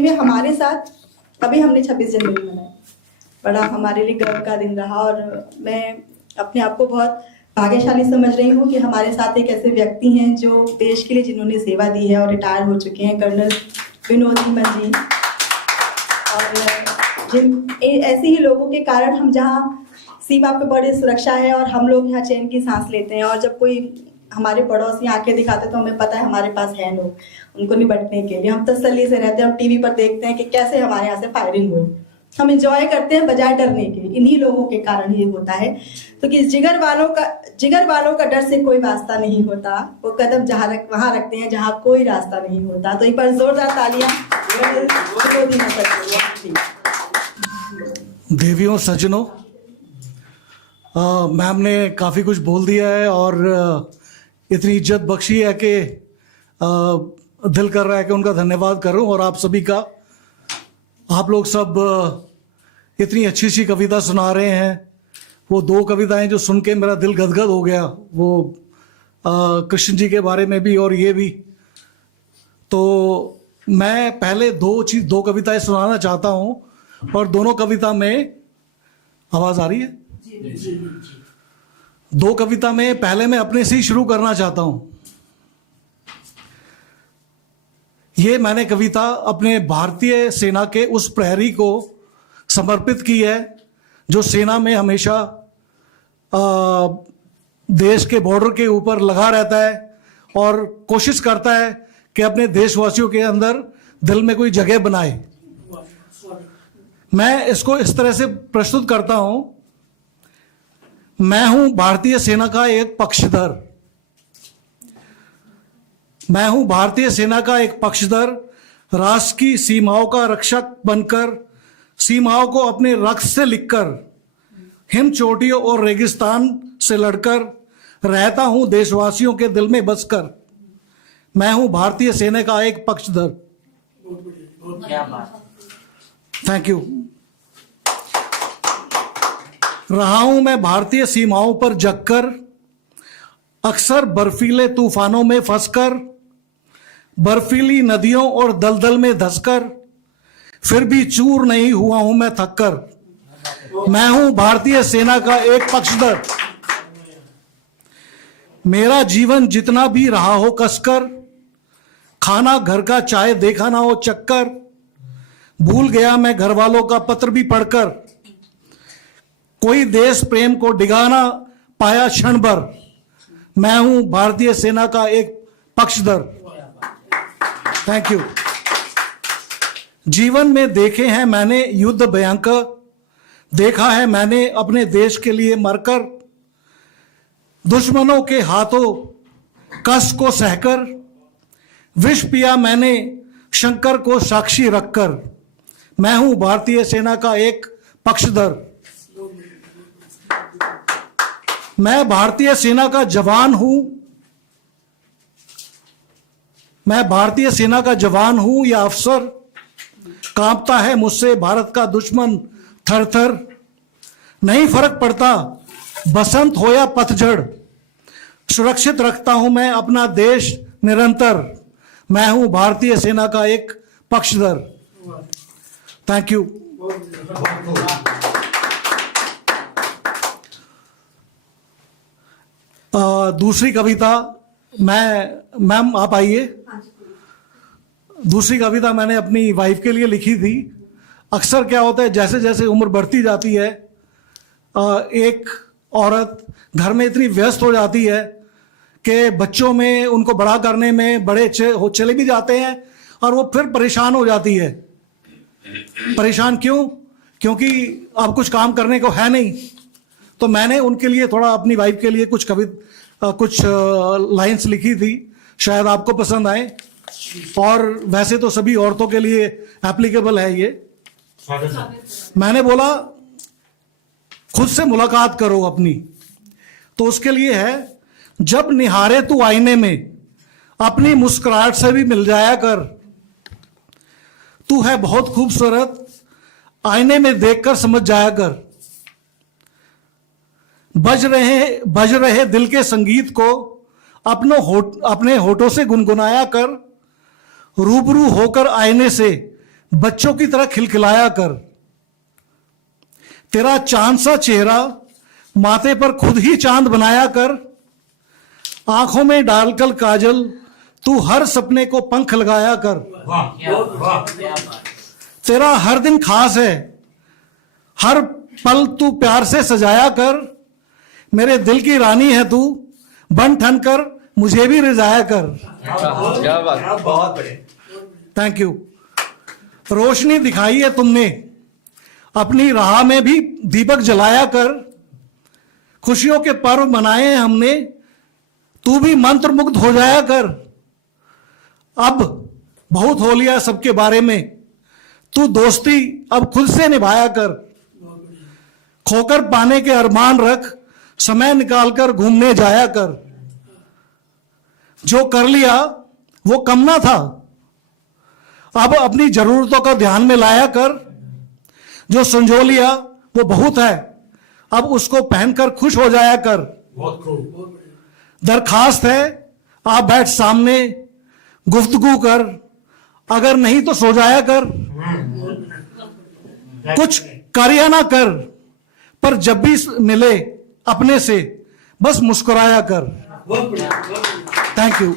में हमारे साथ अभी हमने 26 जनवरी मनाई, बड़ा हमारे लिए गर्व का दिन रहा और मैं अपने आप को बहुत भाग्यशाली समझ रही हूँ कि हमारे साथ एक ऐसे व्यक्ति हैं जो देश के लिए जिन्होंने सेवा दी है और रिटायर हो चुके हैं, कर्नल विनोद हीमन जी। और जिन ऐसे ही लोगों के कारण हम जहाँ सीमा पे बड़ी सुरक्षा है और हम लोग यहाँ चैन की सांस लेते हैं, और जब कोई हमारे पड़ोसी आंखें दिखाते तो हमें पता है हमारे पास है लोग उनको निपटने के लिए। हम तसल्ली से रहते हैं, हम टीवी पर देखते हैं कि कैसे हमारे यहाँ से फायरिंग हुई, हम एंजॉय करते हैं बजाय डरने के। इन्हीं लोगों के कारण ये होता है। तो कि जिगर वालों का डर से कोई वास्ता नहीं होता, वो कदम वहां रखते हैं जहाँ कोई रास्ता नहीं होता। तो एक बार जोरदार तालियां। देवियों सज्जनों, मैम ने काफ़ी कुछ बोल दिया है और इतनी इज्जत बख्शी है कि दिल कर रहा है कि उनका धन्यवाद करूं। और आप सभी का, आप लोग सब इतनी अच्छी अच्छी कविता सुना रहे हैं। वो दो कविताएं जो सुन के मेरा दिल गदगद हो गया, वो कृष्ण जी के बारे में भी और ये भी। तो मैं पहले दो कविताएं सुनाना चाहता हूं और दोनों कविता में आवाज़ आ रही है? दो कविता में पहले मैं अपने से ही शुरू करना चाहता हूं। ये मैंने कविता अपने भारतीय सेना के उस प्रहरी को समर्पित की है जो सेना में हमेशा देश के बॉर्डर के ऊपर लगा रहता है और कोशिश करता है कि अपने देशवासियों के अंदर दिल में कोई जगह बनाए। मैं इसको इस तरह से प्रस्तुत करता हूं। मैं हूं भारतीय सेना का एक पक्षधर। मैं हूं भारतीय सेना का एक पक्षधर, राष्ट्र की सीमाओं का रक्षक बनकर, सीमाओं को अपने रक्त से लिखकर, हिम चोटियों और रेगिस्तान से लड़कर, रहता हूं देशवासियों के दिल में बसकर। मैं हूं भारतीय सेना का एक पक्षधर। Thank you. रहा हूं मैं भारतीय सीमाओं पर जगकर, अक्सर बर्फीले तूफानों में फंसकर, बर्फीली नदियों और दलदल में धंसकर, फिर भी चूर नहीं हुआ हूं मैं थककर। मैं हूं भारतीय सेना का एक पक्षधर। मेरा जीवन जितना भी रहा हो कसकर, खाना घर का चाहे देखा ना हो चक्कर, भूल गया मैं घर वालों का पत्र भी पढ़कर, कोई देश प्रेम को डिगाना पाया क्षण भर। मैं हूं भारतीय सेना का एक पक्षधर। Thank you. जीवन में देखे हैं मैंने युद्ध भयंकर, देखा है मैंने अपने देश के लिए मरकर, दुश्मनों के हाथों कष्ट को सहकर, विष पिया मैंने शंकर को साक्षी रखकर। मैं हूं भारतीय सेना का एक पक्षधर। मैं भारतीय सेना का जवान हूं। मैं भारतीय सेना का जवान हूं या अफसर, कांपता है मुझसे भारत का दुश्मन थर थर। नहीं फर्क पड़ता बसंत हो या पतझड़, सुरक्षित रखता हूं मैं अपना देश निरंतर। मैं हूं भारतीय सेना का एक पक्षधर। Thank you. दूसरी कविता मैम आप आइए। दूसरी कविता मैंने अपनी वाइफ के लिए लिखी थी। अक्सर क्या होता है, जैसे जैसे उम्र बढ़ती जाती है, एक औरत घर में इतनी व्यस्त हो जाती है कि बच्चों में उनको बड़ा करने में बड़े चले भी जाते हैं और वो फिर परेशान हो जाती है। परेशान क्यों? क्योंकि अब कुछ काम करने को है नहीं। तो मैंने उनके लिए थोड़ा, अपनी वाइफ के लिए कुछ लाइंस लिखी थी, शायद आपको पसंद आए। और वैसे तो सभी औरतों के लिए एप्लीकेबल है ये। मैंने बोला खुद से मुलाकात करो अपनी, तो उसके लिए है, जब निहारे तू आईने में अपनी मुस्कुराहट से भी मिल जाया कर। तू है बहुत खूबसूरत, आईने में देखकर समझ जाया कर। बज रहे दिल के संगीत को अपने होठों से गुनगुनाया कर। रूबरू होकर आईने से बच्चों की तरह खिलखिलाया कर। तेरा चांद सा चेहरा माथे पर खुद ही चांद बनाया कर। आंखों में डालकर काजल तू हर सपने को पंख लगाया कर। तेरा हर दिन खास है, हर पल तू प्यार से सजाया कर। मेरे दिल की रानी है तू, बन ठन कर मुझे भी रिझाया कर। क्या बात, बहुत बढ़िया। Thank you. रोशनी दिखाई है तुमने, अपनी राह में भी दीपक जलाया कर। खुशियों के पर्व मनाए हैं हमने, तू भी मंत्र मुग्ध हो जाया कर। अब बहुत हो लिया सबके बारे में, तू दोस्ती अब खुद से निभाया कर। खोकर पाने के अरमान रख, समय निकालकर घूमने जाया कर। जो कर लिया वो कम ना था, अब अपनी जरूरतों का ध्यान में लाया कर। जो संजो लिया वो बहुत है, अब उसको पहनकर खुश हो जाया कर। दरखास्त है आ बैठ सामने, गुफ्तगू कर, अगर नहीं तो सो जाया कर। कुछ कर या ना कर, पर जब भी मिले अपने से बस मुस्कुराया कर। Thank you.